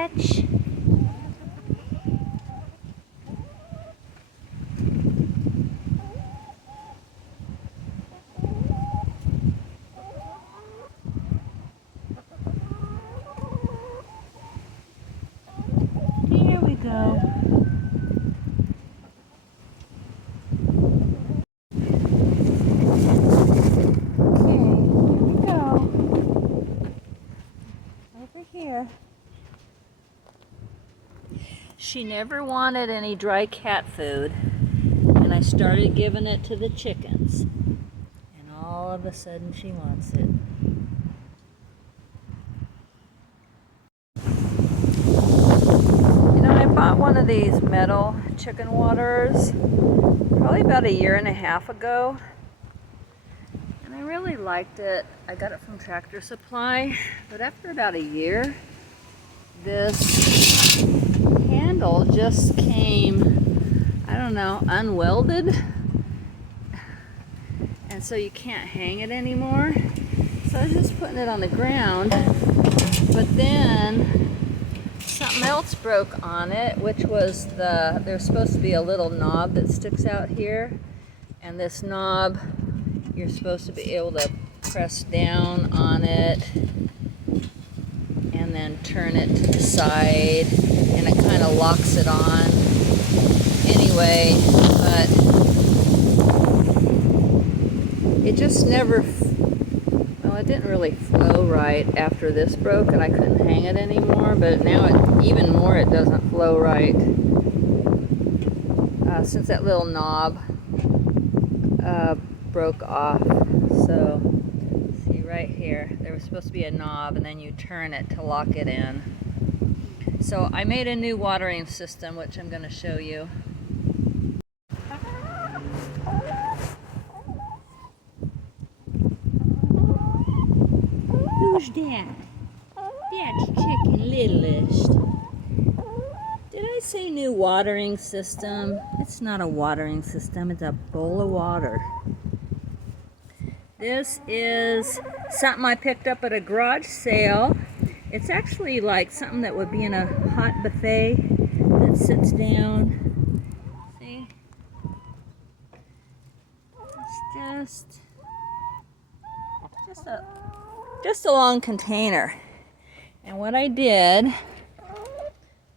Fetch. Here we go. Here. She never wanted any dry cat food, and I started giving it to the chickens, and all of a sudden she wants it. You know, I bought one of these metal chicken waters probably about 1.5 years ago, and I really liked it. I got it from Tractor Supply, but after about a year, this handle just came, I don't know, unwelded, and so you can't hang it anymore. So I was just putting it on the ground, but then something else broke on it, which was there's supposed to be a little knob that sticks out here, and this knob, you're supposed to be able to press down on it and then turn it to the side, and it kind of locks it on. Anyway, but it just never, well, it didn't really flow right after this broke, and I couldn't hang it anymore, but now even more it doesn't flow right since that little knob broke off. So see right here, there was supposed to be a knob, and then you turn it to lock it in. So I made a new watering system, which I'm going to show you. Who's that? That's Chicken Littlest. Did I say new watering system? It's not a watering system, it's a bowl of water. This is something I picked up at a garage sale. It's actually like something that would be in a hot buffet that sits down. See? It's just a long container. And what I did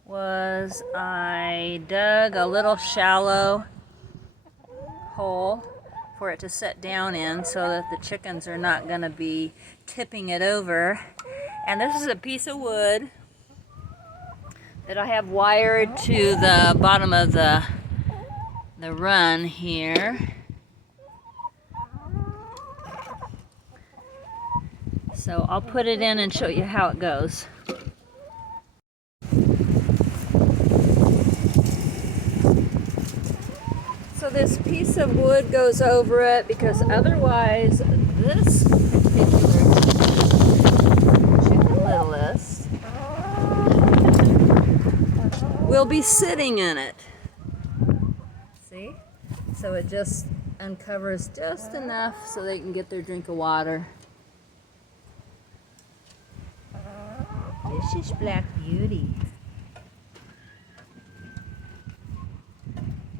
was I dug a little shallow hole for it to set down in so that the chickens are not going to be tipping it over. And this is a piece of wood that I have wired to the bottom of the run here. So I'll put it in and show you how it goes. So this piece of wood goes over it because otherwise this particular Chicken Littlest will be sitting in it. See? So it just uncovers just enough so they can get their drink of water. This is Black Beauty.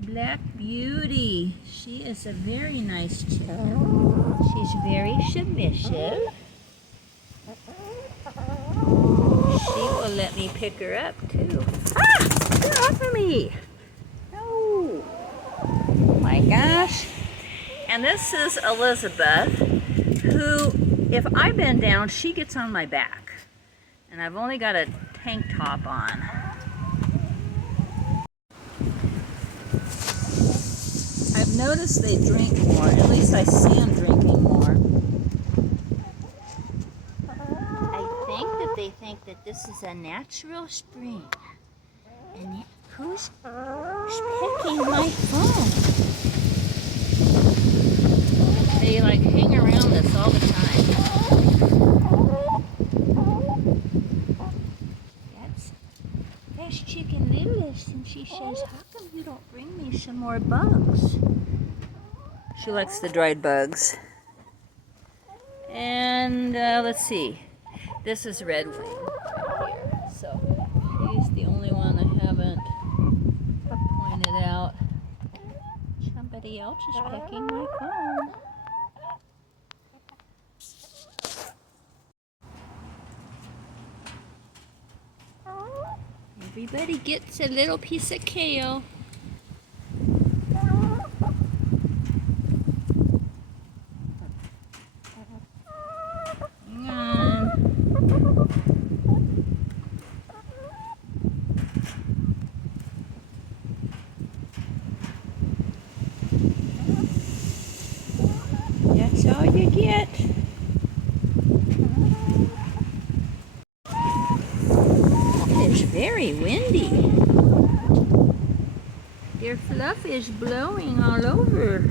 Black Beauty. She is a very nice chicken. She's very submissive. She will let me pick her up too. Ah! Get off of me! No! Oh my gosh. And this is Elizabeth, who, if I bend down, she gets on my back. And I've only got a tank top on. I've noticed they drink more, at least I see them drinking more. I think that they think that this is a natural spring. And who's picking my phone? They like hang around this all the time. That's Chicken Littlest, and she says, how come you don't bring me some more bugs? She likes the dried bugs. And let's see. This is Red Wing right here. So Somebody else is pecking my phone. Everybody gets a little piece of kale. Hang on. That's all you get. It's very windy. Your fluff is blowing all over.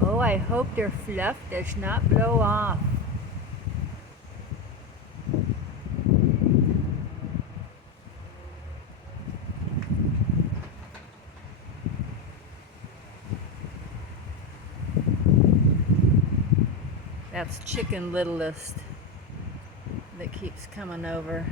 Oh, I hope their fluff does not blow off. That's Chicken Littlest that keeps coming over.